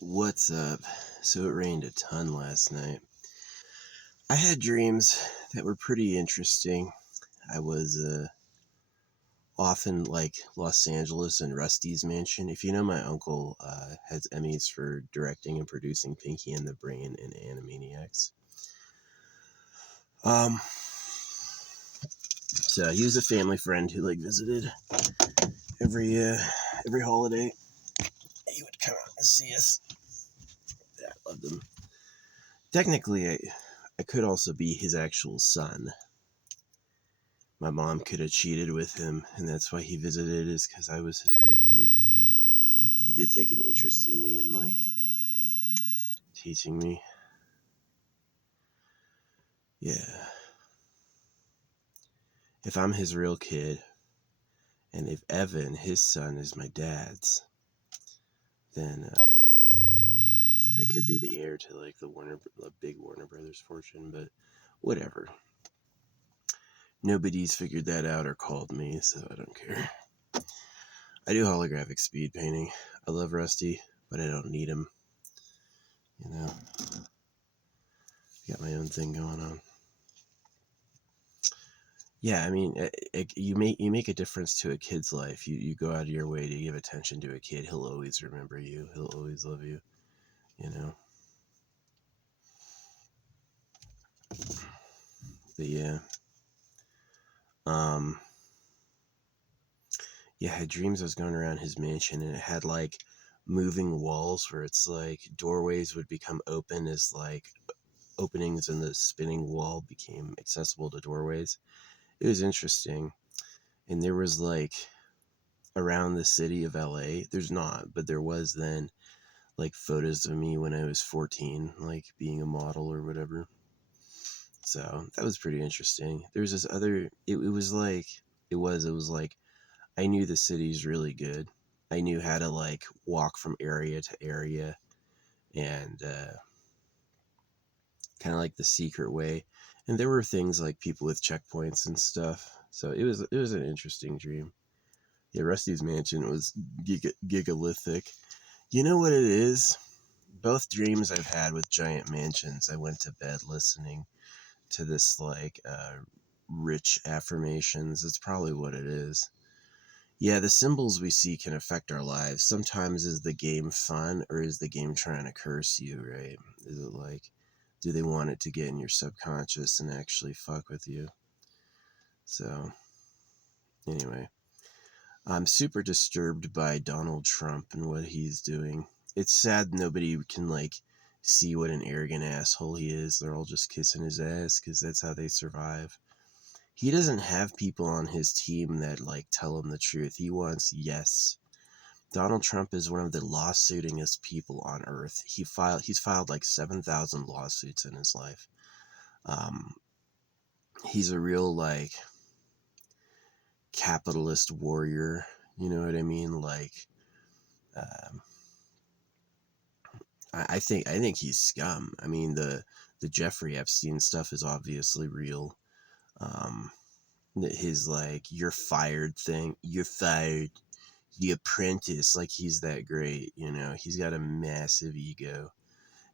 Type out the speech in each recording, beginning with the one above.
What's up? So it rained a ton last night. I had dreams that were pretty interesting. I was off in like Los Angeles and Rusty's mansion. If you know, my uncle has Emmys for directing and producing Pinky and the Brain and Animaniacs. So he was a family friend who like visited every holiday. He would come out and see us. Yeah, I loved him. Technically, I could also be his actual son. My mom could have cheated with him, and that's why he visited, is because I was his real kid. He did take an interest in me and, like, teaching me. Yeah. If I'm his real kid, and if Evan, his son, is my dad's, then I could be the heir to, like, the big Warner Brothers fortune, but whatever. Nobody's figured that out or called me, so I don't care. I do holographic speed painting. I love Rusty, but I don't need him. You know? Got my own thing going on. Yeah, I mean, you make a difference to a kid's life. You go out of your way to give attention to a kid. He'll always remember you. He'll always love you. You know. But yeah, um, yeah. I had dreams I was going around his mansion, and it had like moving walls where it's like doorways would become open as like openings in the spinning wall became accessible to doorways. It was interesting, and there was like around the city of LA. There's not, but there was then like photos of me when I was 14, like being a model or whatever. So that was pretty interesting. There's this other, it was like, it was like, I knew the city's really good. I knew how to like walk from area to area and kind of like the secret way. And there were things like people with checkpoints and stuff. So it was an interesting dream. Yeah, Rusty's mansion was gigalithic. You know what it is? Both dreams I've had with giant mansions, I went to bed listening to this like rich affirmations. It's probably what it is. Yeah, the symbols we see can affect our lives. Sometimes is the game fun, or is the game trying to curse you, right? Is it like, do they want it to get in your subconscious and actually fuck with you? So anyway, I'm super disturbed by Donald Trump and what he's doing. It's sad nobody can like see what an arrogant asshole he is. They're all just kissing his ass because that's how they survive. He doesn't have people on his team that like tell him the truth. He wants yes. Donald Trump is one of the lawsuitingest people on earth. He's filed like 7,000 lawsuits in his life. Um, he's a real like capitalist warrior. You know what I mean? Like, um, I think he's scum. I mean the Jeffrey Epstein stuff is obviously real. Um, his like you're fired thing. You're fired. The Apprentice, like he's that great. You know, he's got a massive ego,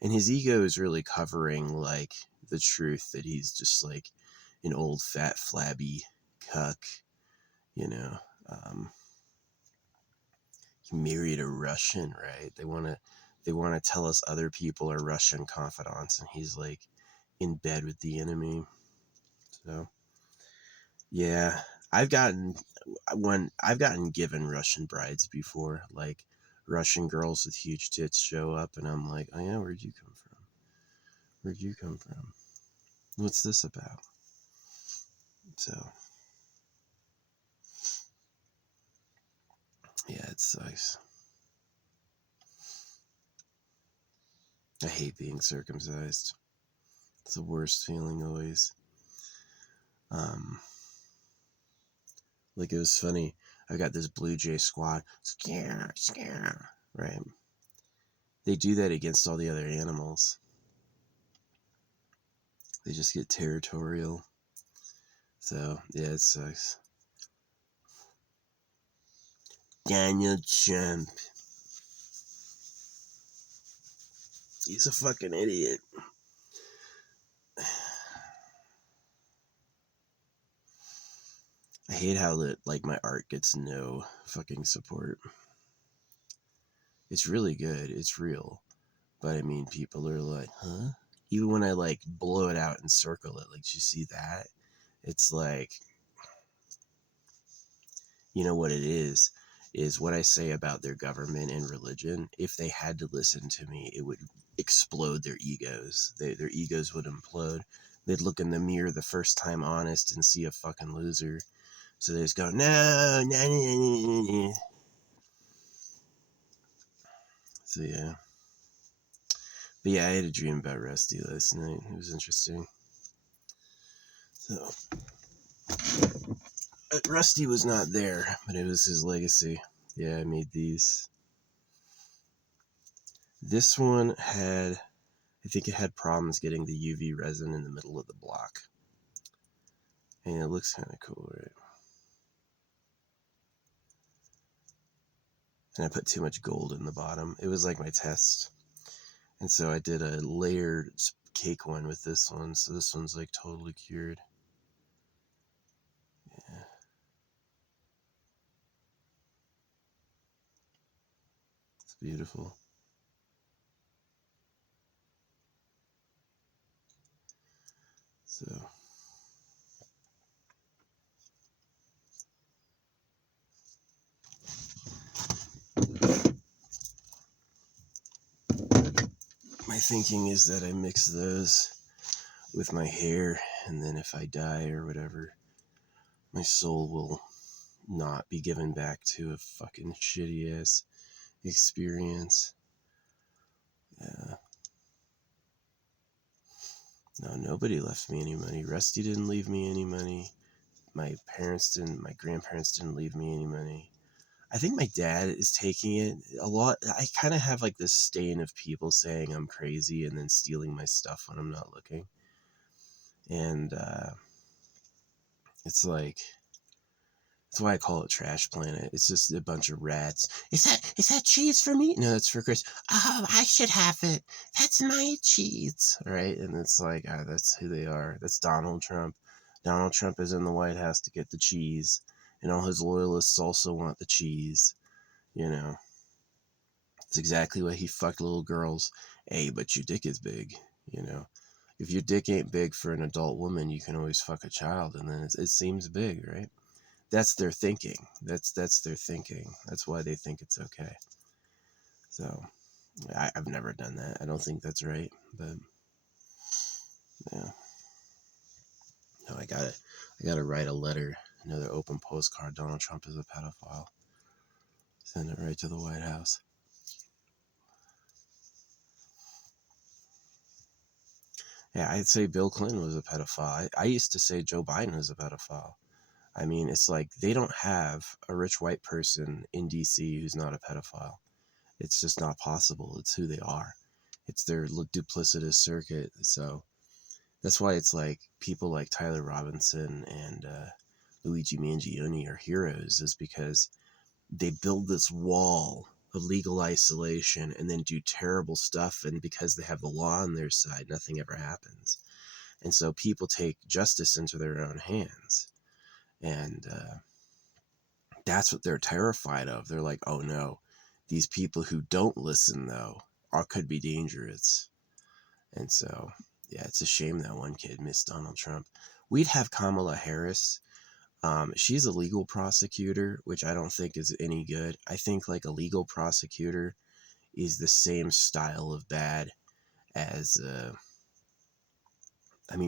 and his ego is really covering like the truth that he's just like an old fat flabby cuck. You know, he married a Russian, right? They want to tell us other people are Russian confidants, and he's like in bed with the enemy. So yeah, I've gotten I've gotten given Russian brides before, like Russian girls with huge tits show up, and I'm like, oh yeah, where'd you come from? Where'd you come from? What's this about? So yeah, it sucks. I hate being circumcised. It's the worst feeling always. Um, like it was funny. I got this Blue Jay squad. Scare, scare. Right. They do that against all the other animals. They just get territorial. So yeah, it sucks. Donald Trump. He's a fucking idiot. I hate how that, like, my art gets no fucking support. It's really good. It's real. But I mean, people are like, huh? Even when I, like, blow it out and circle it, like, do you see that? It's like, you know what it is what I say about their government and religion. If they had to listen to me, it would explode their egos. Their egos would implode. They'd look in the mirror the first time honest and see a fucking loser. So they just go, no, no, no, no, no. So yeah. But yeah, I had a dream about Rusty last night. It was interesting. So Rusty was not there, but it was his legacy. Yeah, I made these. This one had, I think it had problems getting the UV resin in the middle of the block. And it looks kind of cool, right? And I put too much gold in the bottom. It was like my test. And so I did a layered cake one with this one. So this one's like totally cured. Yeah. It's beautiful. So my thinking is that I mix those with my hair, and then if I die or whatever, my soul will not be given back to a fucking shitty ass experience. Yeah. No, nobody left me any money. Rusty didn't leave me any money. My grandparents didn't leave me any money. I think my dad is taking it a lot. I kind of have like this stain of people saying I'm crazy and then stealing my stuff when I'm not looking. And it's like, that's why I call it Trash Planet. It's just a bunch of rats. Is that cheese for me? No, that's for Chris. Oh, I should have it. That's my cheese. Right? And it's like, that's who they are. That's Donald Trump. Donald Trump is in the White House to get the cheese. And all his loyalists also want the cheese. You know, it's exactly what he fucked little girls. Hey, but your dick is big. You know, if your dick ain't big for an adult woman, you can always fuck a child, and then it seems big, right? That's their thinking. That's their thinking. That's why they think it's okay. So I've never done that. I don't think that's right. But yeah, no, I gotta write a letter, another open postcard. Donald Trump is a pedophile. Send it right to the White House. Yeah, I'd say Bill Clinton was a pedophile. I used to say Joe Biden was a pedophile. I mean, it's like they don't have a rich white person in DC who's not a pedophile. It's just not possible. It's who they are. It's their duplicitous circuit. So that's why it's like people like Tyler Robinson and Luigi Mangione are heroes, is because they build this wall of legal isolation and then do terrible stuff. And because they have the law on their side, nothing ever happens. And so people take justice into their own hands. And that's what they're terrified of. They're like, oh no, these people who don't listen, though, could be dangerous. And so, yeah, it's a shame that one kid missed Donald Trump. We'd have Kamala Harris. She's a legal prosecutor, which I don't think is any good. I think like a legal prosecutor is the same style of bad as,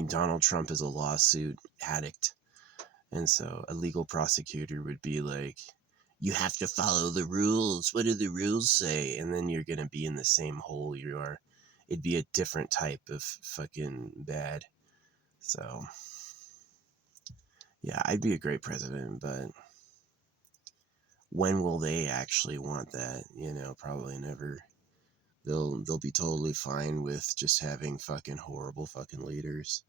Donald Trump is a lawsuit addict. And so a legal prosecutor would be like, you have to follow the rules. What do the rules say? And then you're going to be in the same hole you are. It'd be a different type of fucking bad. So, yeah, I'd be a great president, but when will they actually want that? You know, probably never. They'll be totally fine with just having fucking horrible fucking leaders.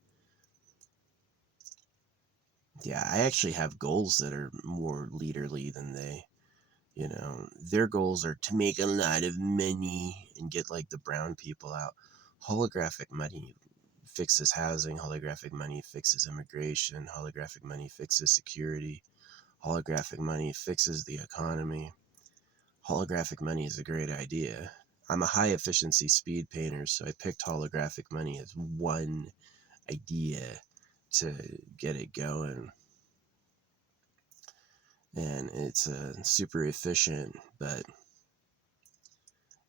Yeah, I actually have goals that are more leaderly than they. Their goals are to make a lot of money and get like the brown people out. Holographic money fixes housing, holographic money fixes immigration, holographic money fixes security, holographic money fixes the economy. Holographic money is a great idea. I'm a high efficiency speed painter, so I picked holographic money as one idea to get it going. And it's super efficient, but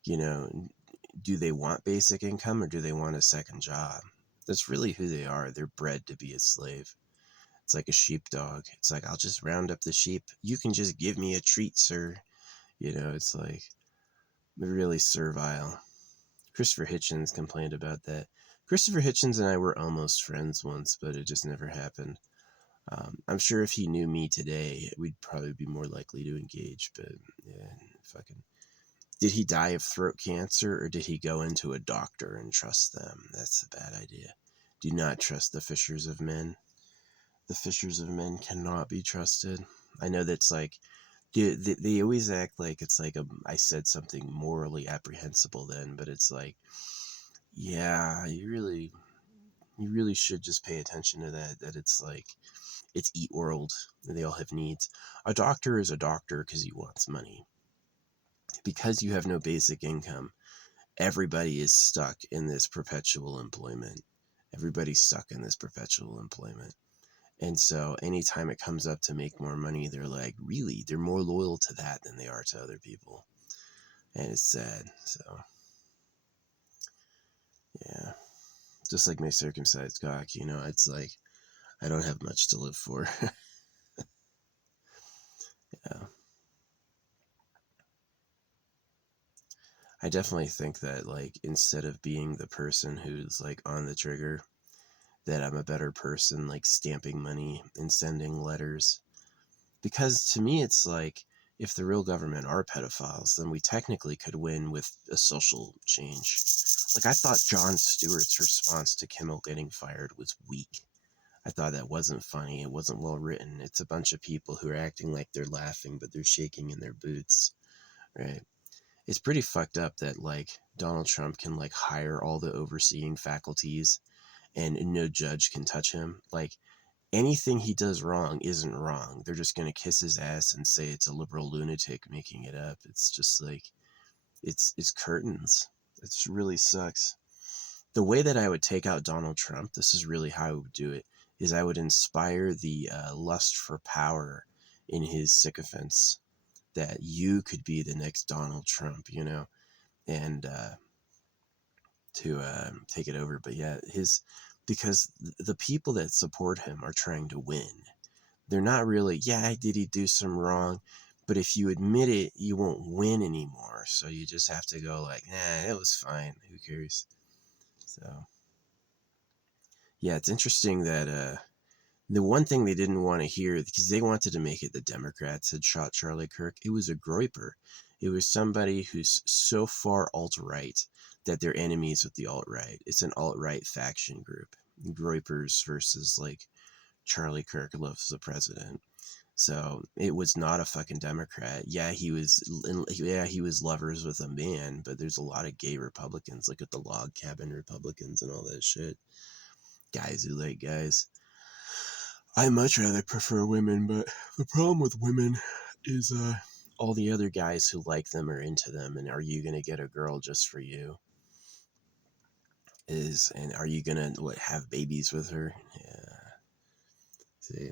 do they want basic income or do they want a second job? That's really who they are. They're bred to be a slave. It's like a sheepdog. It's like, I'll just round up the sheep. You can just give me a treat, sir. It's like really servile. Christopher Hitchens complained about that. Christopher Hitchens and I were almost friends once, but it just never happened. I'm sure if he knew me today, we'd probably be more likely to engage, but yeah, fucking. Did he die of throat cancer or did he go into a doctor and trust them? That's a bad idea. Do not trust the fishers of men. The fishers of men cannot be trusted. I know that's like, they always act like it's like I said something morally apprehensible then, but it's like, yeah, you really should just pay attention to that it's like, it's Eat World. They all have needs. A doctor is a doctor because he wants money. Because you have no basic income, everybody is stuck in this perpetual employment. Everybody's stuck in this perpetual employment. And so anytime it comes up to make more money, they're like, really, they're more loyal to that than they are to other people. And it's sad. So, yeah. Just like my circumcised cock, it's like, I don't have much to live for. Yeah. I definitely think that, like, instead of being the person who's, like, on the trigger, that I'm a better person, like, stamping money and sending letters. Because to me, it's like, if the real government are pedophiles, then we technically could win with a social change. Like, I thought Jon Stewart's response to Kimmel getting fired was weak. I thought that wasn't funny. It wasn't well written. It's a bunch of people who are acting like they're laughing, but they're shaking in their boots, right? It's pretty fucked up that, like, Donald Trump can, like, hire all the overseeing faculties and no judge can touch him. Like, anything he does wrong isn't wrong. They're just going to kiss his ass and say it's a liberal lunatic making it up. It's just like, it's curtains. It really sucks. The way that I would take out Donald Trump, this is really how I would do it, is I would inspire the lust for power in his sycophants, that you could be the next Donald Trump, and to take it over. But yeah, because the people that support him are trying to win. They're not really, yeah, did he do some wrong? But if you admit it, you won't win anymore. So you just have to go like, nah, it was fine. Who cares? So yeah, it's interesting that the one thing they didn't want to hear, because they wanted to make it the Democrats had shot Charlie Kirk, it was a groyper. It was somebody who's so far alt-right that they're enemies with the alt-right. It's an alt-right faction group. Groypers versus, like, Charlie Kirk loves the president. So it was not a fucking Democrat. Yeah, he was lovers with a man, but there's a lot of gay Republicans, like at the log cabin Republicans and all that shit. Guys who like guys. I much rather prefer women, but the problem with women is all the other guys who like them are into them, and are you gonna get a girl just for you? And are you gonna have babies with her? Yeah. See,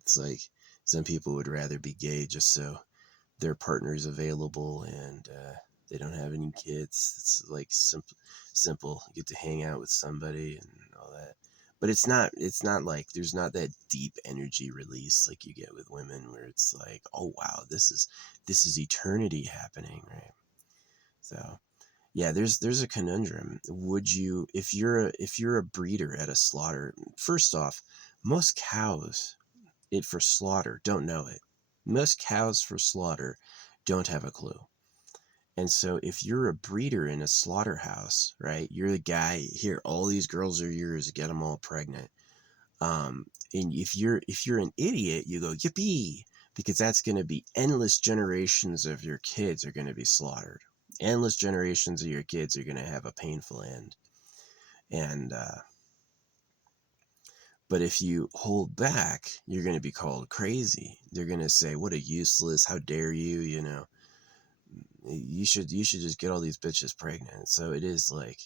it's like some people would rather be gay just so their partner's available and they don't have any kids. It's like simple. You get to hang out with somebody and all that. But it's not like there's not that deep energy release like you get with women where it's like, oh wow, this is eternity happening, right? So yeah, there's a conundrum. Would you, if you're a breeder at a slaughter, first off, most cows for slaughter don't know it. Most cows for slaughter don't have a clue. And so if you're a breeder in a slaughterhouse, right, you're the guy, here, all these girls are yours, get them all pregnant. And if you're an idiot, you go, yippee, because that's going to be endless generations of your kids are going to be slaughtered. Endless generations of your kids are going to have a painful end. And, but if you hold back, you're going to be called crazy. They're going to say, what a useless, how dare you, you know, you should just get all these bitches pregnant. So it is like,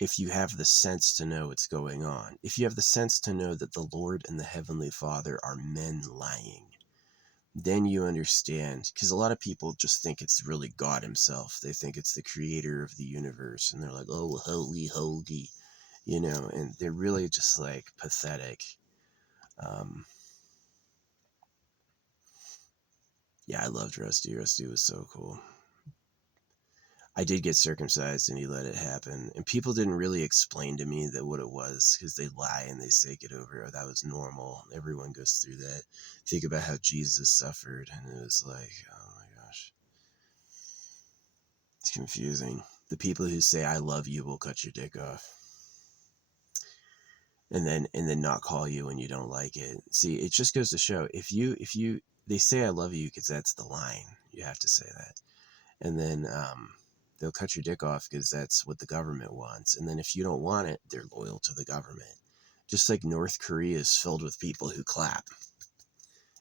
if you have the sense to know what's going on, if you have the sense to know that the Lord and the Heavenly Father are men lying, then you understand, because a lot of people just think it's really God himself. They think it's the creator of the universe, and they're like, oh, holy, holy, you know, and they're really just like pathetic. Um, yeah, I loved Rusty. Rusty was so cool. I did get circumcised and he let it happen. And people didn't really explain to me that what it was, because they lie and they say get over it. That was normal. Everyone goes through that. Think about how Jesus suffered, and it was like, oh my gosh. It's confusing. The people who say I love you will cut your dick off. And then not call you when you don't like it. See, it just goes to show, if you they say I love you because that's the line. You have to say that. And then they'll cut your dick off because that's what the government wants. And then if you don't want it, they're loyal to the government. Just like North Korea is filled with people who clap.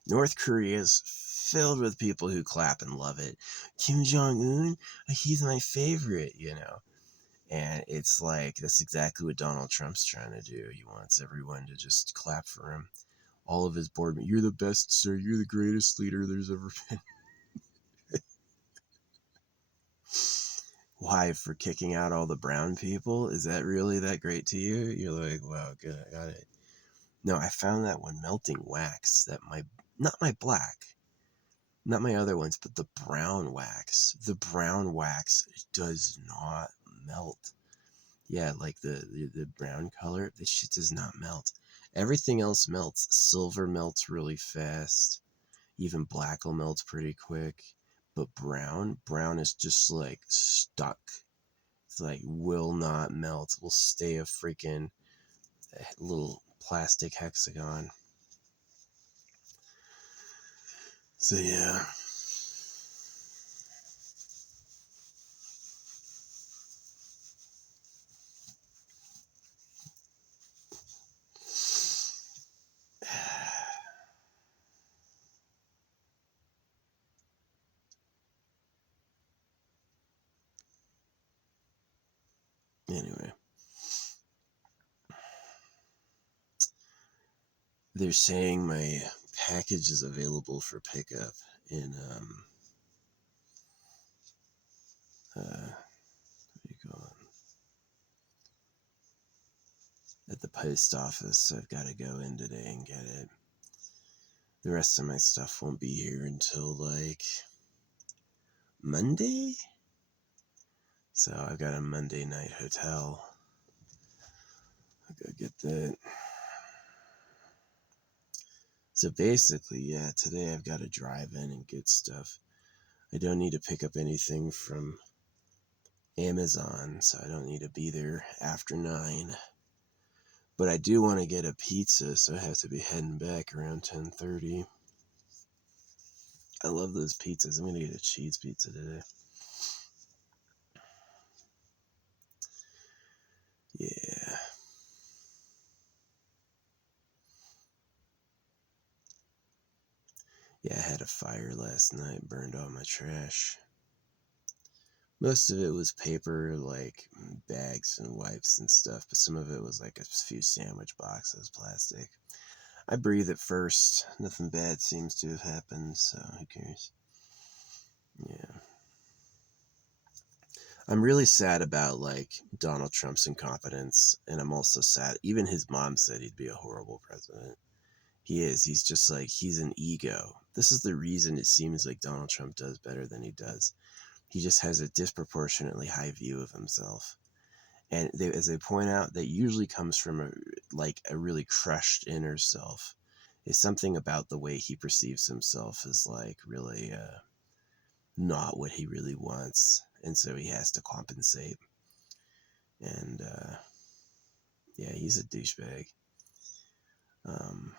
North Korea is filled with people who clap and love it. Kim Jong-un, he's my favorite, you know. And it's like, that's exactly what Donald Trump's trying to do. He wants everyone to just clap for him. All of his board, you're the best, sir. You're the greatest leader there's ever been. Why? For kicking out all the brown people? Is that really that great to you? You're like, wow, good, I got it. No, I found that when melting wax, that not my black, not my other ones, but the brown wax does not melt. Yeah, like the brown color, this shit does not melt. Everything else melts. Silver melts really fast. Even black will melt pretty quick. But brown is just like stuck. It's like will not melt. Will stay a freaking little plastic hexagon. So yeah. Anyway. They're saying my package is available for pickup in what do you call it? At the post office, so I've got to go in today and get it. The rest of my stuff won't be here until like Monday. So I've got a Monday night hotel. I'll go get that. So basically, yeah, today I've got to drive in and get stuff. I don't need to pick up anything from Amazon, so I don't need to be there after 9. But I do want to get a pizza, so I have to be heading back around 10:30. I love those pizzas. I'm going to get a cheese pizza today. Yeah. Yeah, I had a fire last night, burned all my trash. Most of it was paper, like bags and wipes and stuff, but some of it was like a few sandwich boxes, plastic. I breathe at first. Nothing bad seems to have happened, so who cares? Yeah. I'm really sad about, like, Donald Trump's incompetence, and I'm also sad. Even his mom said he'd be a horrible president. He is. He's just like, he's an ego. This is the reason it seems like Donald Trump does better than he does. He just has a disproportionately high view of himself. And as they point out, that usually comes from a really crushed inner self. It's something about the way he perceives himself as like really not what he really wants, and so he has to compensate. And yeah, he's a douchebag. Um,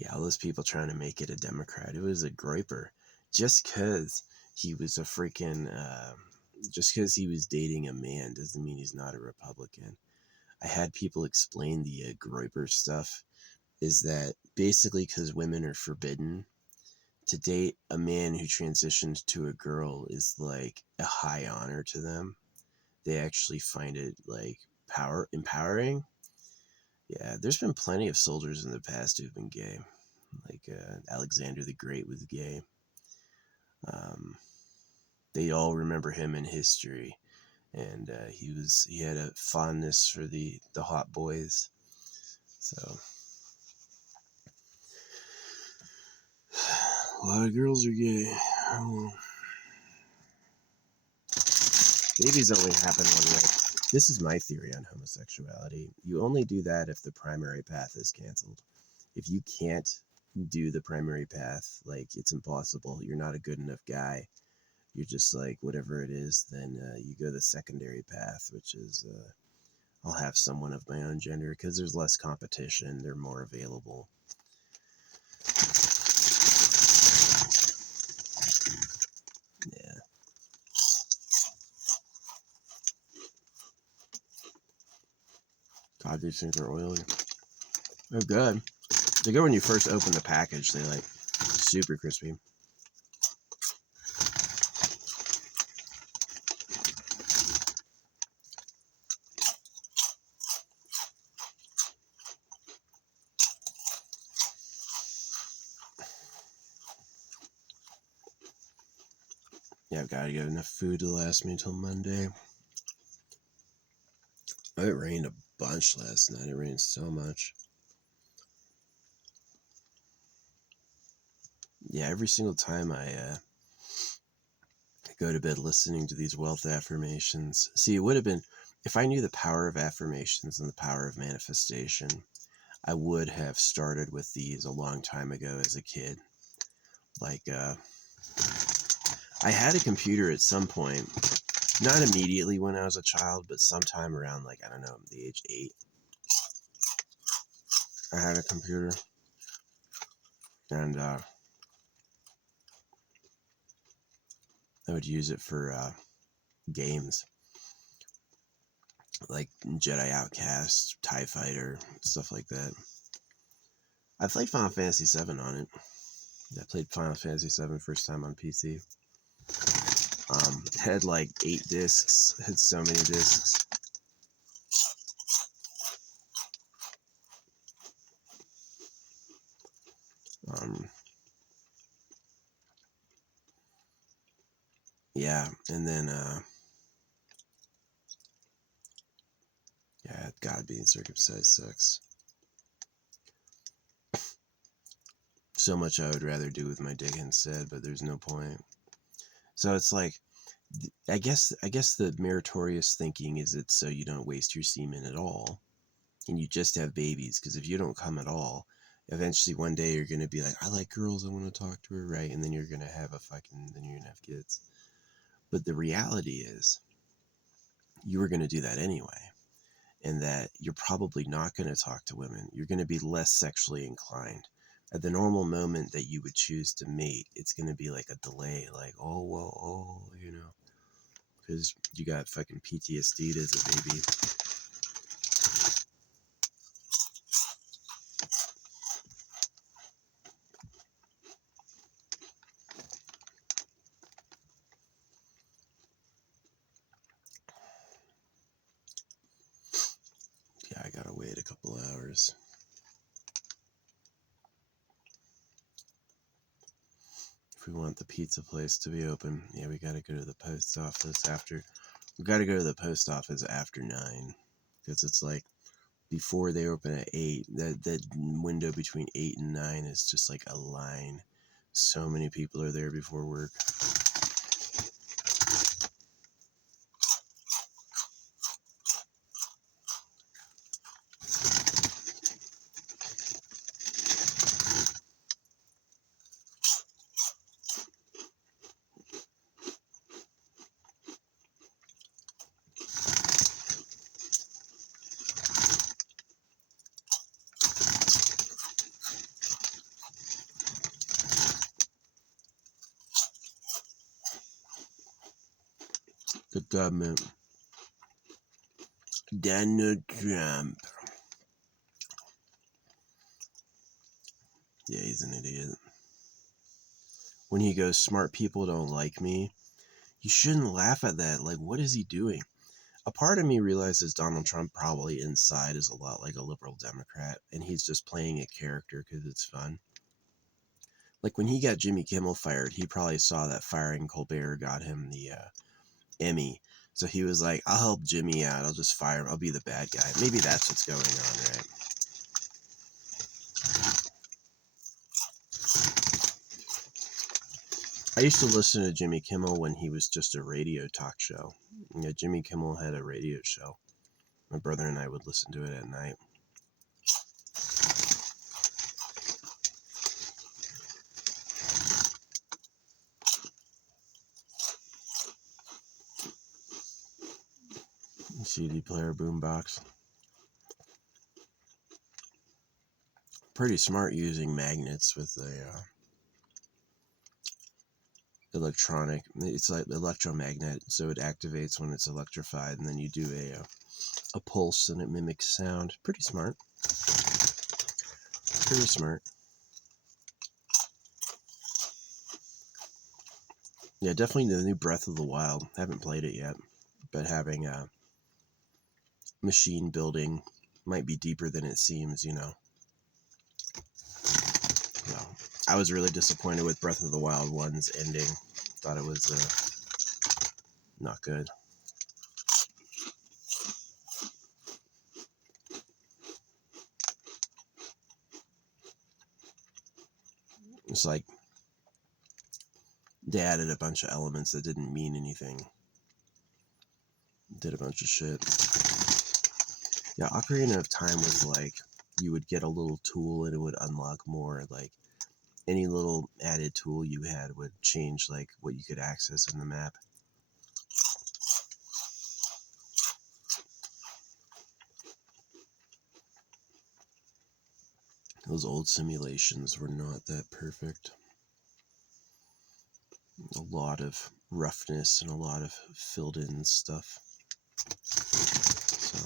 Yeah, all those people trying to make it a Democrat. It was a groiper. Just because he was a freaking, just because he was dating a man doesn't mean he's not a Republican. I had people explain the groiper stuff is that basically because women are forbidden to date a man who transitioned to a girl is like a high honor to them. They actually find it like empowering. Yeah, there's been plenty of soldiers in the past who've been gay. Like Alexander the Great was gay. Um, they all remember him in history, and he had a fondness for the hot boys. So a lot of girls are gay. Oh. Babies only happen one way. This is my theory on homosexuality. You only do that if the primary path is canceled. If you can't do the primary path, like it's impossible, you're not a good enough guy, you're just like whatever it is, then you go the secondary path, which is I'll have someone of my own gender because there's less competition, they're more available. Yeah. God, these things are oily. They're good. They're good when you first open the package. They like super crispy. Yeah, I've got to get enough food to last me until Monday. It rained a bunch last night. It rained so much. Yeah, every single time I go to bed listening to these wealth affirmations. See, it would have been, if I knew the power of affirmations and the power of manifestation, I would have started with these a long time ago as a kid. Like, I had a computer at some point, not immediately when I was a child, but sometime around, like, I don't know, the age 8. I had a computer, and I would use it for games, like Jedi Outcast, TIE Fighter, stuff like that. I played Final Fantasy VII on it. I played Final Fantasy VII first time on PC. Had like 8 discs. Had so many discs. Yeah, and then yeah, God, being circumcised sucks. So much I would rather do with my dick instead, but there's no point. So it's like, I guess the meritorious thinking is it's so you don't waste your semen at all, and you just have babies. Because if you don't come at all, eventually one day you're gonna be like, I like girls, I want to talk to her, right? And then you're gonna have then you're gonna have kids. But the reality is, you were gonna do that anyway, and that you're probably not gonna talk to women. You're gonna be less sexually inclined. At the normal moment that you would choose to mate, it's gonna be like a delay, like, oh well, oh, you know, because you got fucking PTSD as a baby. Yeah, I gotta wait a couple hours. If we want the pizza place to be open, yeah, we gotta go to the post office after. We gotta go to the post office after 9, because it's like before they open at 8. That window between 8 and 9 is just like a line. So many people are there before work. The government. Donald Trump. Yeah, he's an idiot. When he goes, smart people don't like me, you shouldn't laugh at that. Like, what is he doing? A part of me realizes Donald Trump probably inside is a lot like a liberal Democrat, and he's just playing a character because it's fun. Like when he got Jimmy Kimmel fired, he probably saw that firing Colbert got him the Emmy. So he was like, I'll help Jimmy out. I'll just fire him. I'll be the bad guy. Maybe that's what's going on, right? I used to listen to Jimmy Kimmel when he was just a radio talk show. Yeah, Jimmy Kimmel had a radio show. My brother and I would listen to it at night. CD player, boombox. Pretty smart using magnets with a electronic. It's like electromagnet, so it activates when it's electrified, and then you do a pulse, and it mimics sound. Pretty smart. Pretty smart. Yeah, definitely the new Breath of the Wild. Haven't played it yet, but having a machine building might be deeper than it seems, you know. No. I was really disappointed with Breath of the Wild 1's ending. Thought it was not good. It's like they added a bunch of elements that didn't mean anything. Did a bunch of shit. Yeah, Ocarina of Time was like you would get a little tool and it would unlock more. Like any little added tool you had would change like what you could access in the map. Those old simulations were not that perfect. A lot of roughness and a lot of filled in stuff. So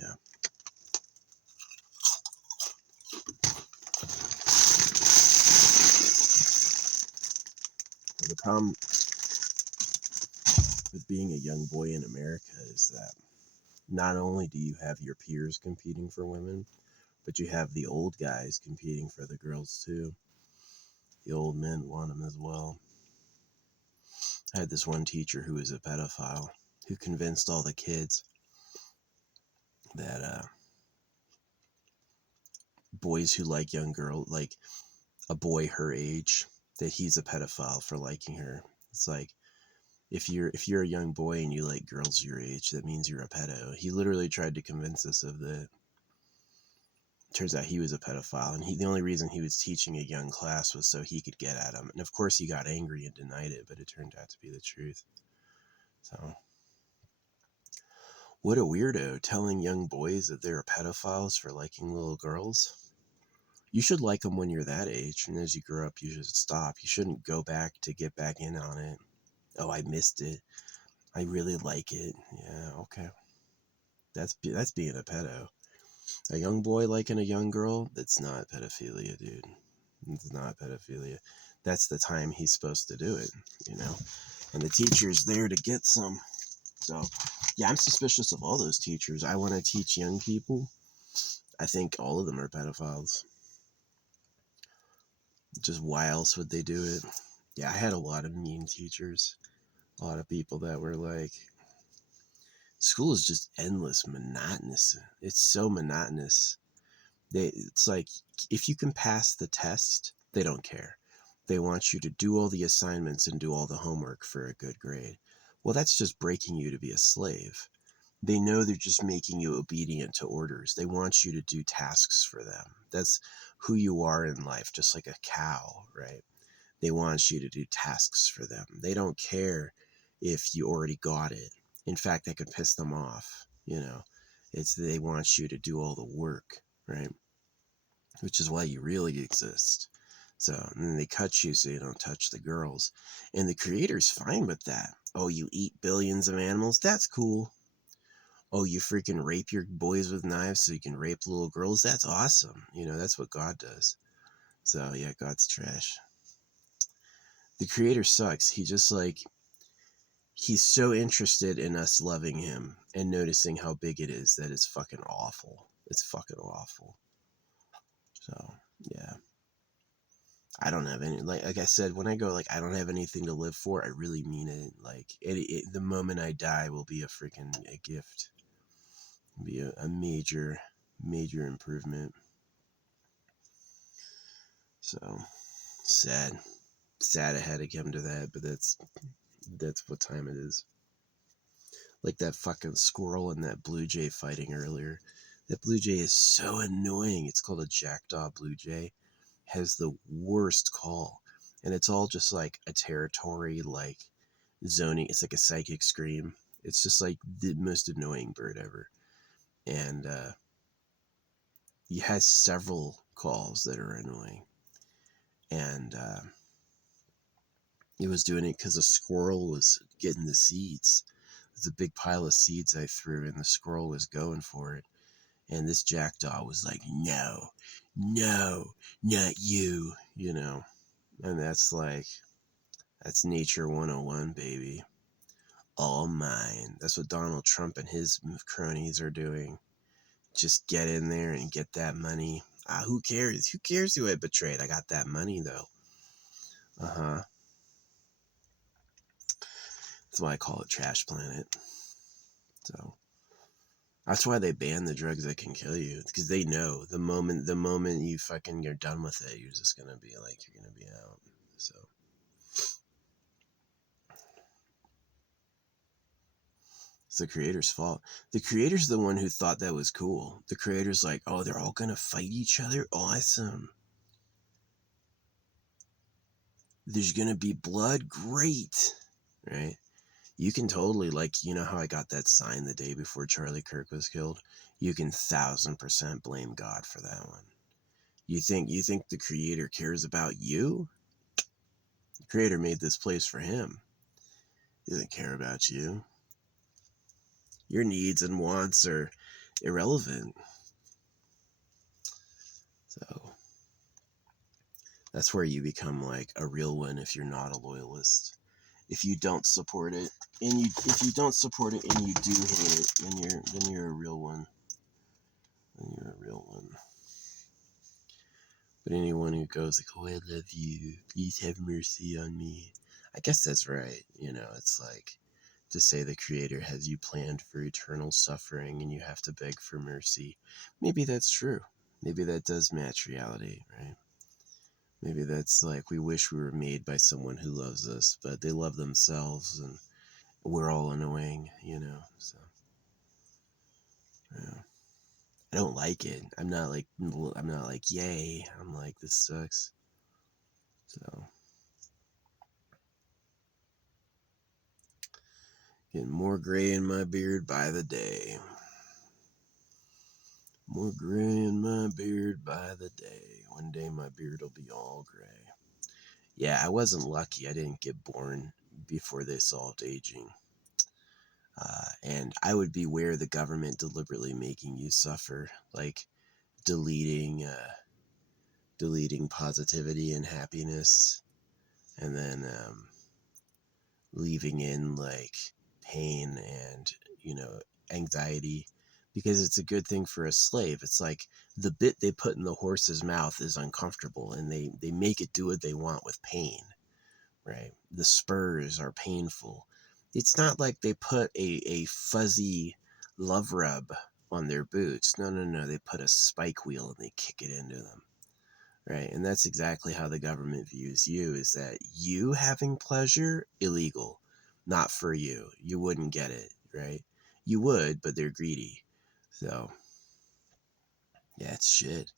yeah. The problem with being a young boy in America is that not only do you have your peers competing for women, but you have the old guys competing for the girls too. The old men want them as well. I had this one teacher who was a pedophile who convinced all the kids that boys who like young girls, like a boy her age, that he's a pedophile for liking her. It's like if you're a young boy and you like girls your age, that means you're a pedo. He literally tried to convince us of that. Turns out he was a pedophile, and the only reason he was teaching a young class was so he could get at him. And of course he got angry and denied it, but it turned out to be the truth. So what a weirdo, telling young boys that they're pedophiles for liking little girls. You should like them when you're that age, and as you grow up you should stop. You shouldn't go back to get back in on it. Oh, I missed it, I really like it. Yeah, okay. That's being a pedo. A young boy liking a young girl, that's not pedophilia, dude. It's not pedophilia. That's the time he's supposed to do it, you know? And the teacher's there to get some. So, yeah, I'm suspicious of all those teachers. I want to teach young people. I think all of them are pedophiles. Just why else would they do it? Yeah, I had a lot of mean teachers. A lot of people that were like, school is just endless, monotonous. It's so monotonous. It's like, if you can pass the test, they don't care. They want you to do all the assignments and do all the homework for a good grade. Well, that's just breaking you to be a slave. They know they're just making you obedient to orders. They want you to do tasks for them. That's who you are in life, just like a cow, right? They want you to do tasks for them. They don't care if you already got it. In fact, that could piss them off, you know. It's they want you to do all the work, right? Which is why you really exist. So, and then they cut you so you don't touch the girls. And the creator's fine with that. Oh, you eat billions of animals? That's cool. Oh, you freaking rape your boys with knives so you can rape little girls? That's awesome. You know, that's what God does. So, yeah, God's trash. The creator sucks. He just like, he's so interested in us loving him and noticing how big it is that it's fucking awful. It's fucking awful. So, yeah. I don't have any, like I said, when I go, like, I don't have anything to live for, I really mean it. Like, the moment I die will be a gift. It'll be a major, major improvement. So, sad. Sad I had to come to that, but that's what time it is. Like that fucking squirrel and that blue jay fighting earlier. That blue jay is so annoying. It's called a jackdaw blue jay. Has the worst call. And it's all just like a territory, like zoning. It's like a psychic scream. It's just like the most annoying bird ever. And he has several calls that are annoying. And he was doing it because a squirrel was getting the seeds. There's a big pile of seeds I threw, and the squirrel was going for it. And this jackdaw was like, no, no, not you, you know. And that's like, that's nature 101, baby. All mine. That's what Donald Trump and his cronies are doing. Just get in there and get that money. Who cares? Who cares who I betrayed? I got that money, though. Uh-huh. That's why I call it Trash Planet. So that's why they ban the drugs that can kill you, because they know the moment you fucking you're done with it, you're just gonna be like, you're gonna be out. So it's the creator's fault. The creator's the one who thought that was cool. The creator's like, oh, they're all gonna fight each other? Awesome. There's gonna be blood? Great. Right? You can totally, like, you know how I got that sign the day before Charlie Kirk was killed? You can 1000% blame God for that one. You think the creator cares about you? The creator made this place for him. He doesn't care about you. Your needs and wants are irrelevant. So that's where you become like a real one if you're not a loyalist. If you don't support it, and if you don't support it and you do hate it, then you're a real one. Then you're a real one. But anyone who goes like, oh, I love you, please have mercy on me. I guess that's right. You know, it's like to say the creator has you planned for eternal suffering and you have to beg for mercy. Maybe that's true. Maybe that does match reality, right? Maybe that's like we wish we were made by someone who loves us, but they love themselves and we're all annoying, you know? So, yeah. I don't like it. I'm not like, yay. I'm like, this sucks. So, getting more gray in my beard by the day. More gray in my beard by the day. One day my beard will be all gray. Yeah, I wasn't lucky. I didn't get born before they solved aging. And I would beware the government deliberately making you suffer, like deleting positivity and happiness, and then leaving in like pain and, you know, anxiety, because it's a good thing for a slave. It's like the bit they put in the horse's mouth is uncomfortable, and they make it do what they want with pain, right? The spurs are painful. It's not like they put a fuzzy love rub on their boots. No. They put a spike wheel and they kick it into them, right? And that's exactly how the government views you, is that you having pleasure, illegal, not for you. You wouldn't get it, right? You would, but they're greedy. So, yeah, it's shit.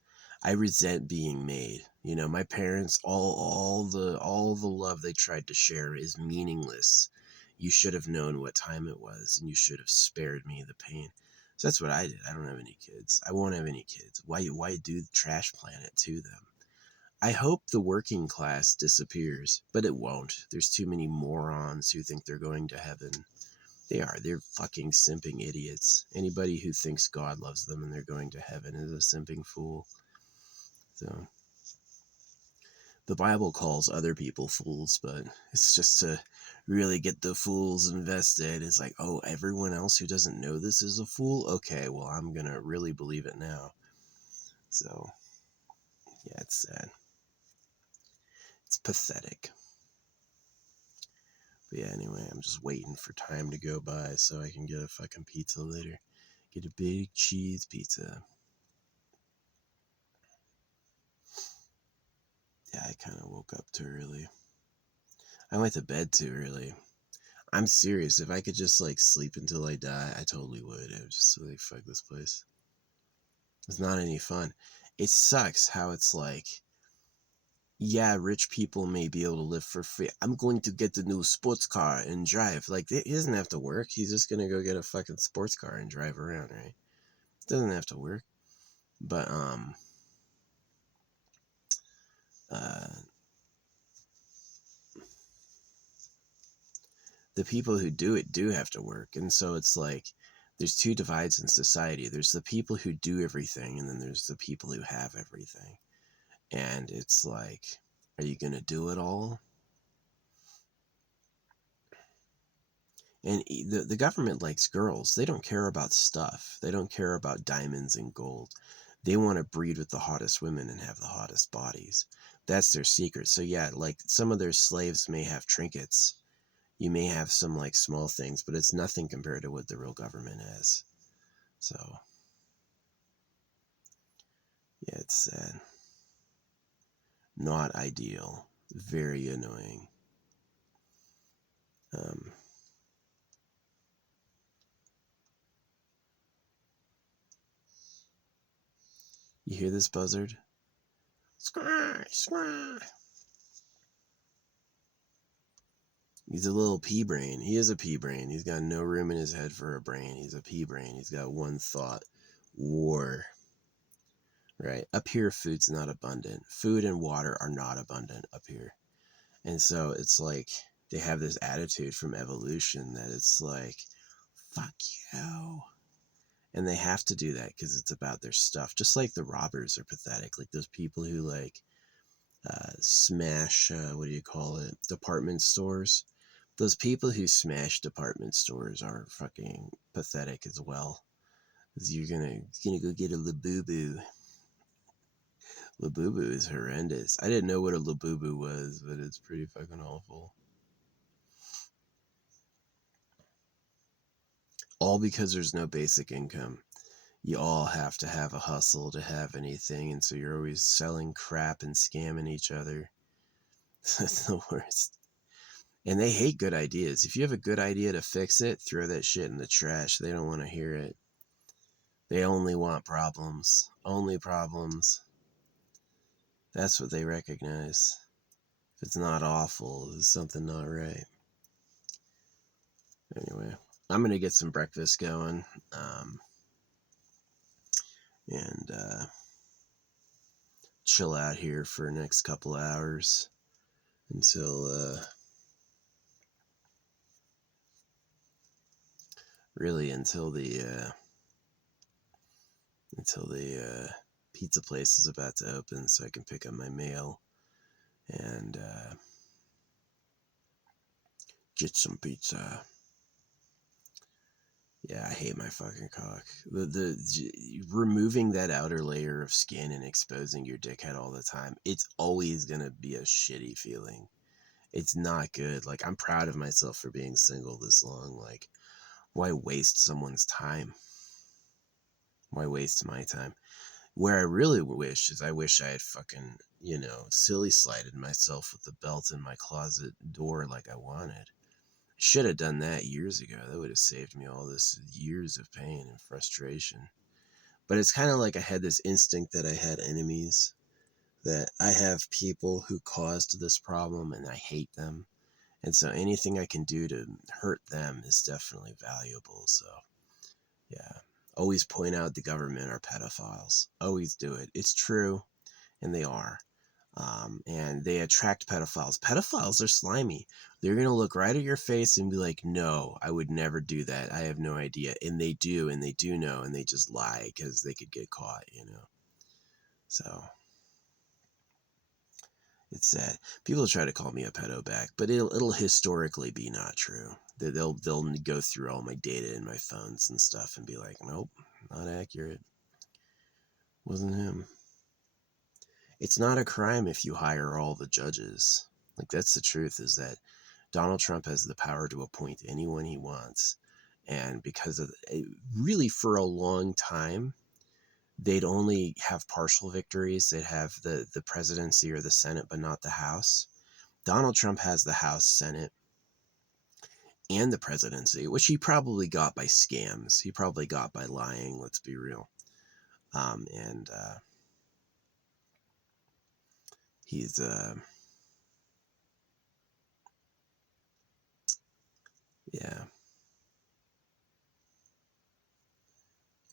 I resent being made. You know, my parents, all the love they tried to share is meaningless. You should have known what time it was, and you should have spared me the pain. So that's what I did. I don't have any kids. I won't have any kids. Why do the trash planet to them? I hope the working class disappears, but it won't. There's too many morons who think they're going to heaven. They are. They're fucking simping idiots. Anybody who thinks God loves them and they're going to heaven is a simping fool. So the Bible calls other people fools, but it's just to really get the fools invested. It's like, oh, everyone else who doesn't know this is a fool? Okay, well, I'm going to really believe it now. So, yeah, it's sad. It's pathetic. But yeah, anyway, I'm just waiting for time to go by so I can get a fucking pizza later. Get a big cheese pizza. Yeah, I kind of woke up too early. I went to bed too early. I'm serious. If I could just like sleep until I die, I totally would. I would just like, fuck this place. It's not any fun. It sucks how it's like, yeah, rich people may be able to live for free. I'm going to get the new sports car and drive. Like, he doesn't have to work. He's just going to go get a fucking sports car and drive around, right? Doesn't have to work. But, uh, the people who do it do have to work. And so it's like, there's two divides in society. There's the people who do everything, and then there's the people who have everything. And it's like, are you going to do it all? And the government likes girls. They don't care about stuff. They don't care about diamonds and gold. They want to breed with the hottest women and have the hottest bodies. That's their secret. So yeah, like some of their slaves may have trinkets. You may have some like small things, but it's nothing compared to what the real government is. So yeah, it's sad. Not ideal. Very annoying. Um, you hear this buzzard? Squawk, squawk. He's a little pea brain. He is a pea brain. He's got no room in his head for a brain. He's a pea brain. He's got one thought: war. Right? Up here, food's not abundant. Food and water are not abundant up here. And so it's like they have this attitude from evolution that it's like, fuck you. And they have to do that because it's about their stuff. Just like the robbers are pathetic. Like those people who like smash, what do you call it? Department stores. Those people who smash department stores are fucking pathetic as well. Cause you're gonna go get a Labubu. Labubu is horrendous. I didn't know what a Labubu was, but it's pretty fucking awful. All because there's no basic income. You all have to have a hustle to have anything, and so you're always selling crap and scamming each other. That's the worst. And they hate good ideas. If you have a good idea to fix it, throw that shit in the trash. They don't want to hear it. They only want problems. Only problems. That's what they recognize. If it's not awful, there's something not right. Anyway, I'm going to get some breakfast going. And chill out here for the next couple hours until really until the pizza place is about to open so I can pick up my mail and get some pizza. Yeah, I hate my fucking cock. The removing that outer layer of skin and exposing your dickhead all the time, it's always gonna be a shitty feeling. It's not good. Like, I'm proud of myself for being single this long. Like, why waste someone's time? Why waste my time? Where I really wish is I wish I had fucking, silly slided myself with the belt in my closet door like I wanted. Should have done that years ago. That would have saved me all this years of pain and frustration. But it's kind of like I had this instinct that I had enemies, that I have people who caused this problem and I hate them. And so anything I can do to hurt them is definitely valuable. So, yeah. Always point out the government are pedophiles. Always do it. It's true, and they are. And they attract pedophiles. Pedophiles are slimy. They're going to look right at your face and be like, no, I would never do that. I have no idea. And they do know, and they just lie because they could get caught, you know. So it's sad. People try to call me a pedo back, but it'll historically be not true. They'll go through all my data in my phones and stuff and be like, nope, not accurate. Wasn't him. It's not a crime if you hire all the judges. Like, that's the truth, is that Donald Trump has the power to appoint anyone he wants. And because of really for a long time, they'd only have partial victories. They'd have the presidency or the Senate, but not the House. Donald Trump has the House, Senate, and the presidency, which he probably got by scams. He probably got by lying, let's be real. He's yeah,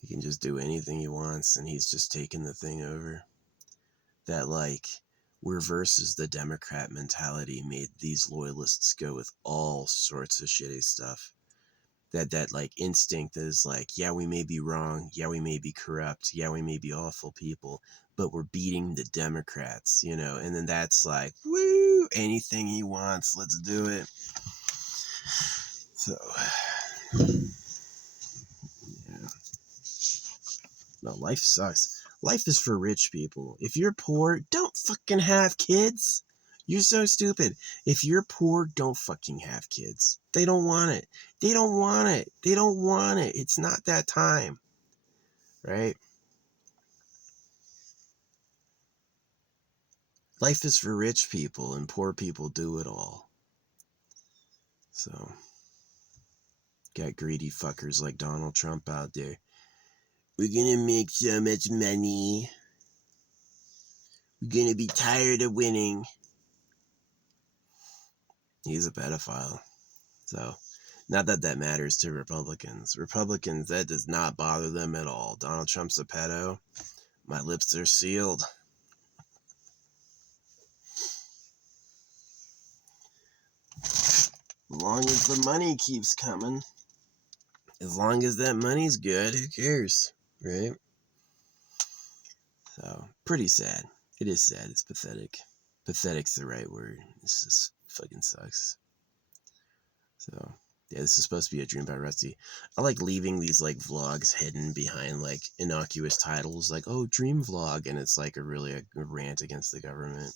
he can just do anything he wants, and he's just taking the thing over. That, like, reverses the Democrat mentality, made these loyalists go with all sorts of shitty stuff. That like instinct is like, yeah, we may be wrong, yeah, we may be corrupt, yeah, we may be awful people, but we're beating the Democrats, you know. And then that's like, woo, anything he wants, let's do it. So yeah, no, life sucks. Life is for rich people. If you're poor, don't fucking have kids. You're so stupid. If you're poor, don't fucking have kids. They don't want it. They don't want it. They don't want it. It's not that time. Right? Life is for rich people, and poor people do it all. So, got greedy fuckers like Donald Trump out there. We're gonna make so much money. We're gonna be tired of winning. He's a pedophile. So, not that that matters to Republicans. Republicans, that does not bother them at all. Donald Trump's a pedo. My lips are sealed. As long as the money keeps coming, as long as that money's good, who cares, right? So, pretty sad. It is sad. It's pathetic. Pathetic's the right word. This just fucking sucks. So, yeah, this is supposed to be a dream by Rusty. I like leaving these, like, vlogs hidden behind, like, innocuous titles, like, oh, dream vlog, and it's, like, a rant against the government.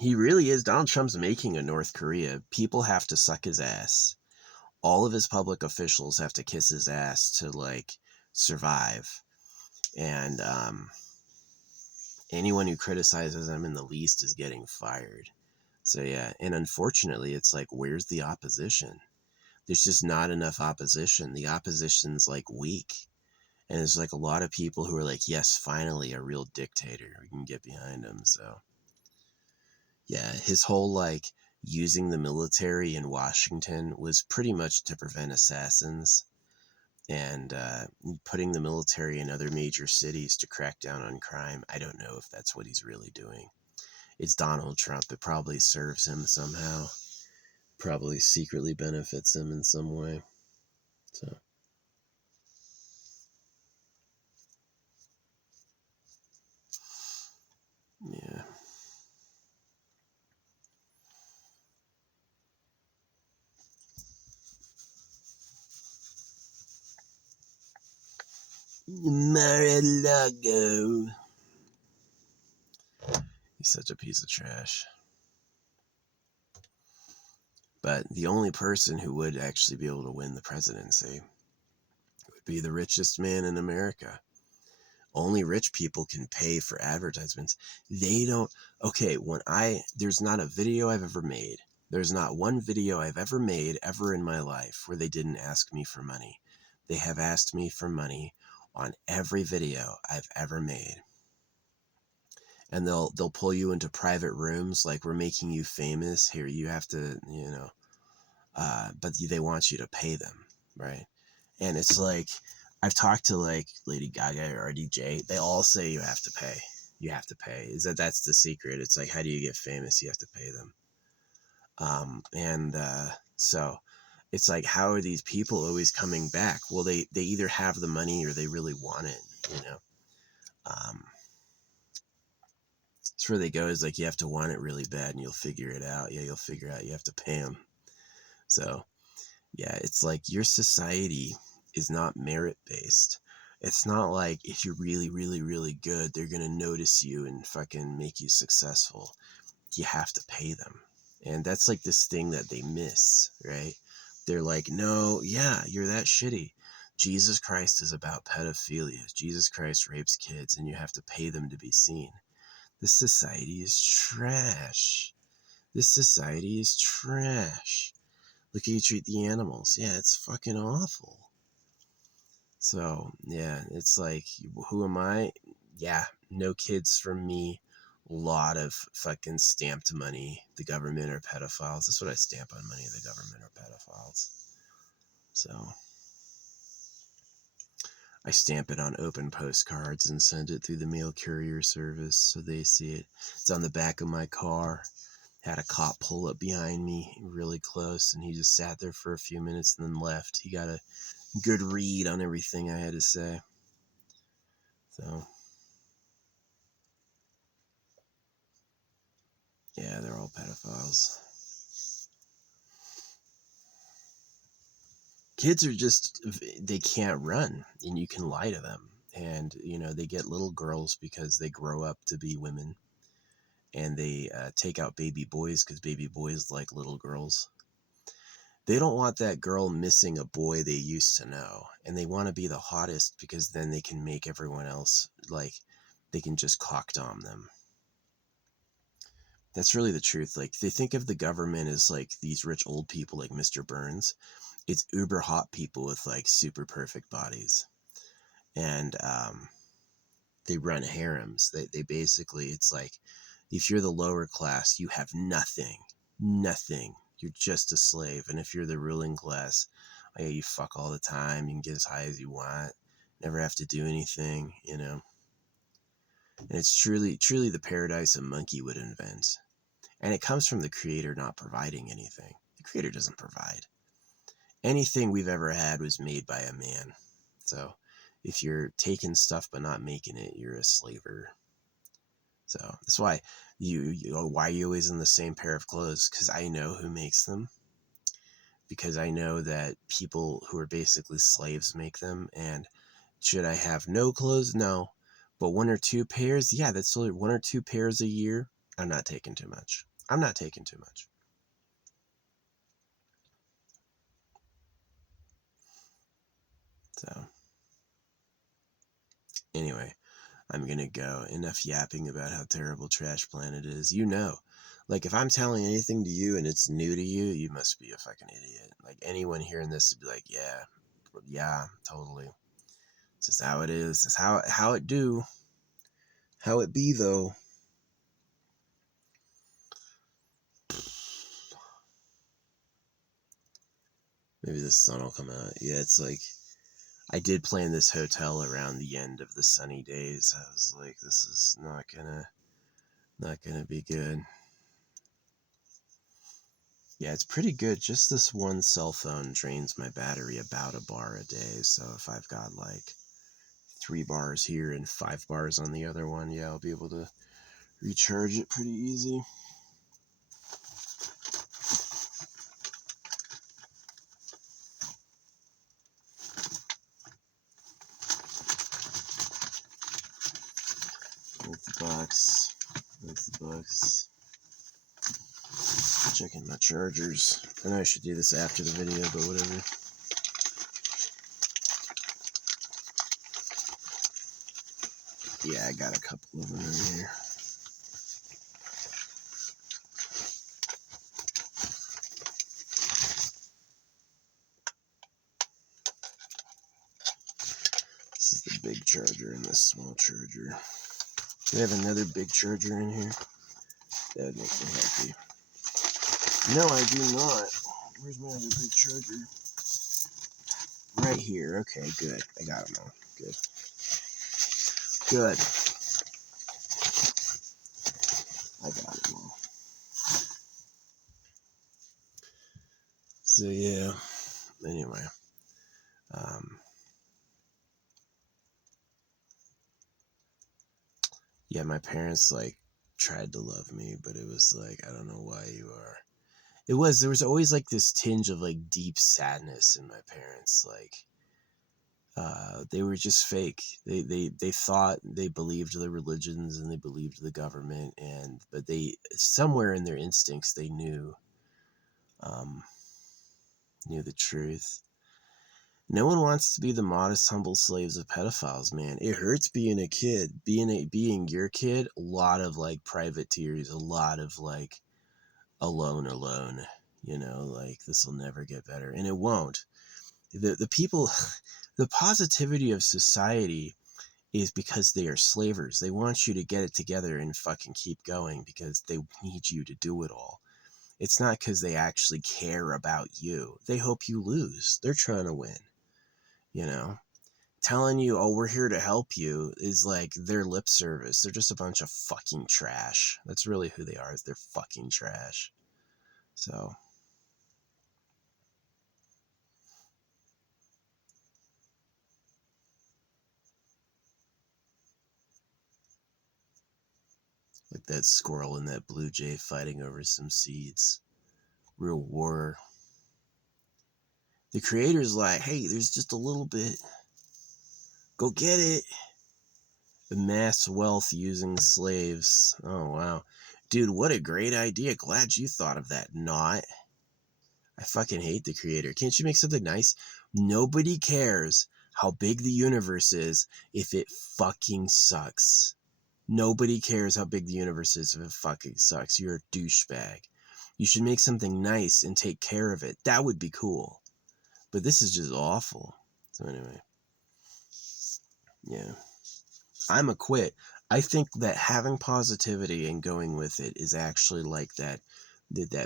He really is. Donald Trump's making a North Korea. People have to suck his ass. All of his public officials have to kiss his ass to, like, survive. And anyone who criticizes him in the least is getting fired. So, yeah, and unfortunately, it's like, where's the opposition? There's just not enough opposition. The opposition's, like, weak. And there's, like, a lot of people who are like, yes, finally, a real dictator. We can get behind him, so. Yeah, his whole, like, using the military in Washington was pretty much to prevent assassins, and putting the military in other major cities to crack down on crime. I don't know if that's what he's really doing. It's Donald Trump. It probably serves him somehow. Probably secretly benefits him in some way. So. Yeah. Mar-a-Lago. He's such a piece of trash. But the only person who would actually be able to win the presidency would be the richest man in America. Only rich people can pay for advertisements. They don't. Okay, there's not a video I've ever made, There's not one video I've ever made ever in my life where they didn't ask me for money. They have asked me for money on every video I've ever made. And they'll pull you into private rooms like, we're making you famous here, you have to, but they want you to pay them, right? And it's like, I've talked to like Lady Gaga or RDJ, they all say you have to pay. You have to pay. That's the secret. It's like, how do you get famous? You have to pay them. So it's like, how are these people always coming back? Well, they either have the money or they really want it, It's where they go is like, you have to want it really bad and you'll figure it out. Yeah, you'll figure out you have to pay them. So yeah, it's like, your society is not merit based. It's not like if you're really, really, really good, they're going to notice you and fucking make you successful. You have to pay them. And that's like this thing that they miss, right? They're like, no, yeah, you're that shitty. Jesus Christ is about pedophilia. Jesus Christ rapes kids and you have to pay them to be seen. This society is trash. This society is trash. Look how you treat the animals. Yeah, it's fucking awful. So, yeah, it's like, who am I? Yeah, no kids from me. A lot of fucking stamped money. The government are pedophiles. That's what I stamp on money. The government are pedophiles. So I stamp it on open postcards and send it through the mail courier service so they see it. It's on the back of my car. Had a cop pull up behind me really close, and he just sat there for a few minutes and then left. He got a good read on everything I had to say. So yeah, they're all pedophiles. Kids are just, they can't run, and you can lie to them. And, they get little girls because they grow up to be women. And they take out baby boys because baby boys like little girls. They don't want that girl missing a boy they used to know. And they want to be the hottest because then they can make everyone else, like, they can just cock dom them. That's really the truth. Like, they think of the government as like these rich old people like Mr. Burns. It's uber hot people with like super perfect bodies. And they run harems. They basically, it's like, if you're the lower class, you have nothing. You're just a slave. And if you're the ruling class, oh yeah, you fuck all the time. You can get as high as you want. Never have to do anything, And it's truly the paradise a monkey would invent. And it comes from the creator not providing anything. The creator doesn't provide. Anything we've ever had was made by a man. So if you're taking stuff but not making it, you're a slaver. So that's why why are you always in the same pair of clothes? Because I know who makes them. Because I know that people who are basically slaves make them. And should I have no clothes? No. But one or two pairs? Yeah, that's only 1 or 2 pairs a year. I'm not taking too much. So anyway, I'm gonna go. Enough yapping about how terrible Trash Planet is. Like, if I'm telling anything to you and it's new to you, you must be a fucking idiot. Like, anyone hearing this would be like, yeah, totally. It's just how it is. It's how it do. How it be, though. Maybe the sun will come out. Yeah, it's like, I did plan this hotel around the end of the sunny days. I was like, this is not gonna be good. Yeah, it's pretty good. Just this one cell phone drains my battery about a bar a day. So if I've got like 3 bars here and 5 bars on the other one, yeah, I'll be able to recharge it pretty easy. That's the box. Checking my chargers. I know I should do this after the video, but whatever. Yeah, I got a couple of them in here. charger and this small charger. Do I have another big charger in here? That would make me happy. No, I do not. Where's my other big charger? Right here. Okay, good. I got them all. Good. Good. I got them all. So, yeah. Anyway. Yeah, my parents, like, tried to love me, but it was like, I don't know why you are. There was always, like, this tinge of, like, deep sadness in my parents. Like, they were just fake. They thought they believed the religions and they believed the government, but they, somewhere in their instincts, they knew the truth. No one wants to be the modest, humble slaves of pedophiles, man. It hurts being a kid. Being your kid, a lot of, like, private tears, a lot of, like, alone, like, this will never get better. And it won't. The people, the positivity of society is because they are slavers. They want you to get it together and fucking keep going because they need you to do it all. It's not because they actually care about you. They hope you lose. They're trying to win. Telling you, oh, we're here to help you is like their lip service. They're just a bunch of fucking trash. That's really who they are, is they're fucking trash. So, like that squirrel and that blue jay fighting over some seeds. Real war. The creator's like, hey, there's just a little bit. Go get it. Amass wealth using slaves. Oh, wow. Dude, what a great idea. Glad you thought of that. Not. I fucking hate the creator. Can't you make something nice? Nobody cares how big the universe is if it fucking sucks. Nobody cares how big the universe is if it fucking sucks. You're a douchebag. You should make something nice and take care of it. That would be cool. But this is just awful. So anyway. Yeah. I'm a quit. I think that having positivity and going with it is actually like that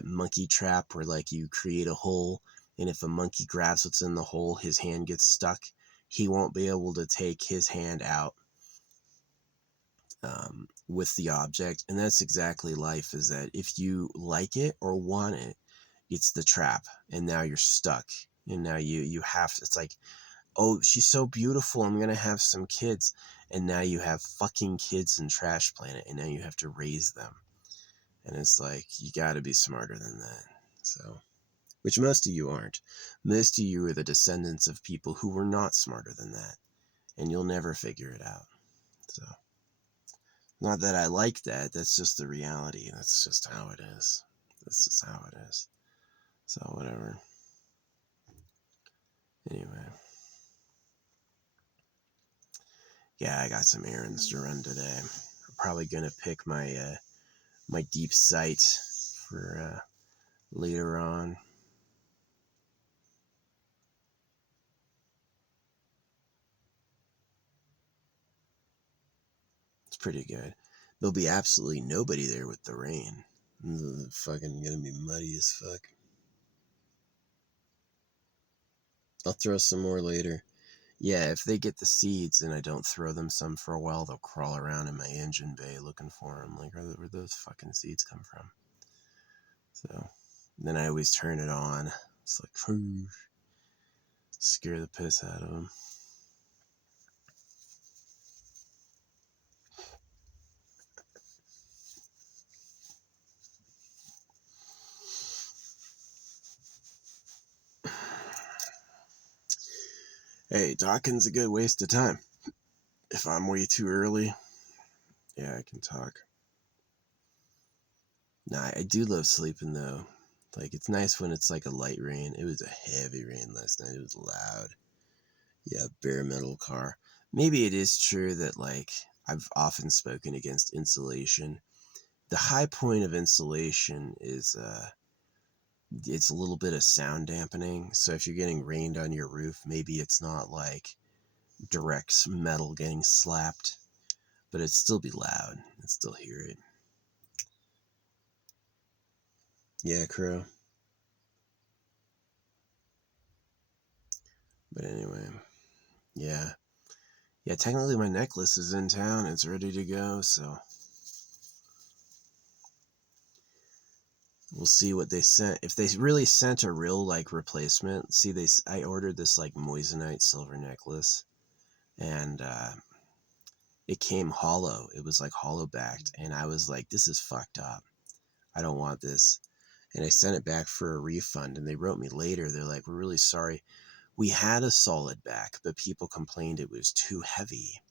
monkey trap where, like, you create a hole, and if a monkey grabs what's in the hole, his hand gets stuck. He won't be able to take his hand out with the object. And that's exactly life, is that if you like it or want it, it's the trap. And now you're stuck. And now you have to, it's like, oh, she's so beautiful, I'm going to have some kids. And now you have fucking kids in Trash Planet, and now you have to raise them. And it's like, you got to be smarter than that. So, which most of you aren't. Most of you are the descendants of people who were not smarter than that. And you'll never figure it out. So, not that I like that. That's just the reality. That's just how it is. That's just how it is. So, whatever. Anyway. Yeah, I got some errands to run today. I'm probably going to pick my my deep sight for later on. It's pretty good. There'll be absolutely nobody there with the rain. It's fucking gonna be muddy as fuck. I'll throw some more later. Yeah, if they get the seeds and I don't throw them some for a while, they'll crawl around in my engine bay looking for them. Like, where'd those fucking seeds come from? So, then I always turn it on. It's like, scare the piss out of them. Hey, talking's a good waste of time. If I'm way too early, yeah, I can talk. Nah, I do love sleeping though. Like, it's nice when it's like a light rain. It was a heavy rain last night. It was loud. Yeah, bare metal car. Maybe it is true that, like, I've often spoken against insulation. The high point of insulation is it's a little bit of sound dampening. So if you're getting rained on your roof, maybe it's not like direct metal getting slapped, but it'd still be loud. I'd still hear it. Yeah, Crow. But anyway, yeah. Yeah, technically my necklace is in town. It's ready to go, so we'll see what they sent. If they really sent a real, like, replacement. See, I ordered this, like, moissanite silver necklace, and it came hollow. It was, like, hollow backed, and I was like, this is fucked up. I don't want this. And I sent it back for a refund, and they wrote me later. They're like, we're really sorry. We had a solid back, but people complained it was too heavy.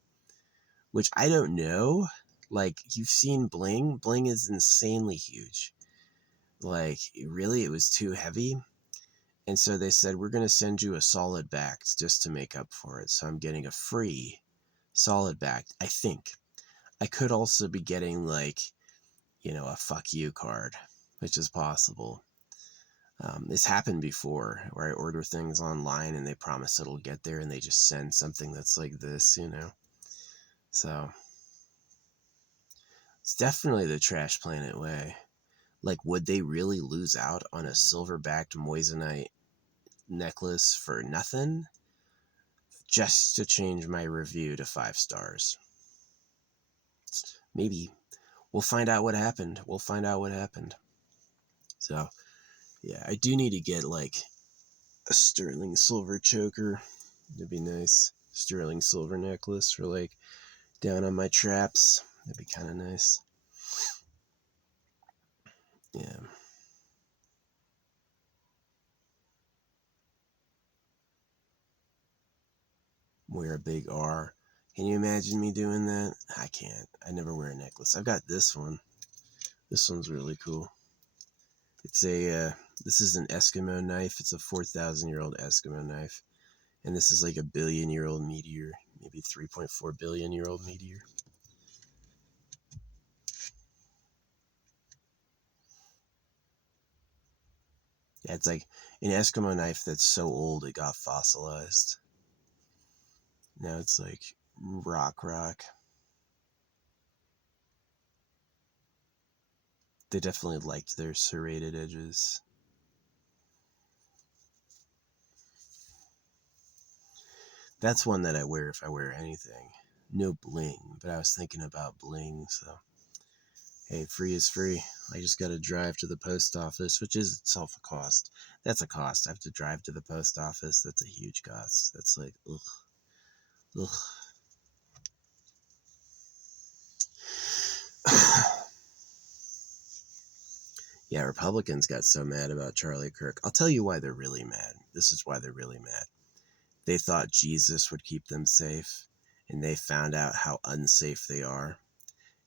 Which I don't know. Like, you've seen bling. Bling is insanely huge. Like, really, it was too heavy. And so they said, we're going to send you a solid back just to make up for it. So I'm getting a free solid back, I think. I could also be getting, like, a fuck you card, which is possible. This happened before, where I order things online and they promise it'll get there and they just send something that's like this, So, it's definitely the Trash Planet way. Like, would they really lose out on a silver-backed moissanite necklace for nothing? Just to change my review to 5 stars. Maybe. We'll find out what happened. So, yeah, I do need to get, like, a sterling silver choker. It'd be nice. Sterling silver necklace for, like, down on my traps. That'd be kind of nice. Yeah. Wear a big R. Can you imagine me doing that? I can't. I never wear a necklace. I've got this one. This one's really cool. It's this is an Eskimo knife. It's a 4,000-year-old Eskimo knife. And this is like a billion-year-old meteor. Maybe 3.4 billion-year-old meteor. Yeah, it's like an Eskimo knife that's so old it got fossilized. Now it's like rock. They definitely liked their serrated edges. That's one that I wear if I wear anything. No bling, but I was thinking about bling, so hey, free is free. I just gotta drive to the post office, which is itself a cost. That's a cost. I have to drive to the post office. That's a huge cost. That's like, ugh. Yeah, Republicans got so mad about Charlie Kirk. I'll tell you why they're really mad. This is why they're really mad. They thought Jesus would keep them safe, and they found out how unsafe they are.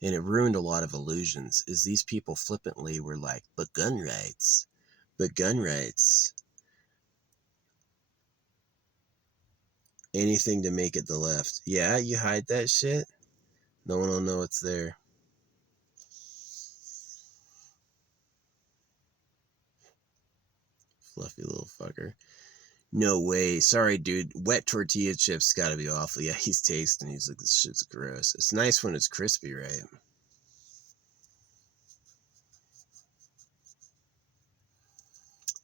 And it ruined a lot of illusions, is these people flippantly were like, but gun rights. Anything to make it the left. Yeah, you hide that shit, no one will know it's there. Fluffy little fucker. No way. Sorry, dude. Wet tortilla chips gotta be awful. Yeah, he's tasting. He's like, this shit's gross. It's nice when it's crispy, right?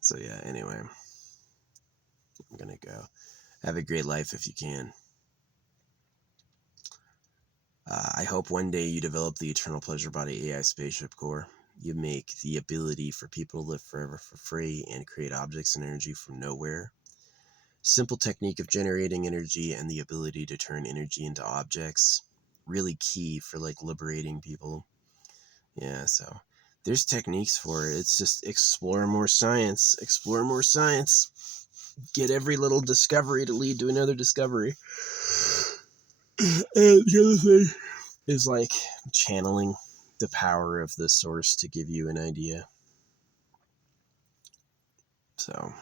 So yeah, anyway. I'm gonna go. Have a great life if you can. I hope one day you develop the Eternal Pleasure Body AI Spaceship Core. You make the ability for people to live forever for free and create objects and energy from nowhere. Simple technique of generating energy and the ability to turn energy into objects. Really key for like liberating people. Yeah, so there's techniques for it. It's just explore more science. Get every little discovery to lead to another discovery. And the other thing is like channeling the power of the source to give you an idea. So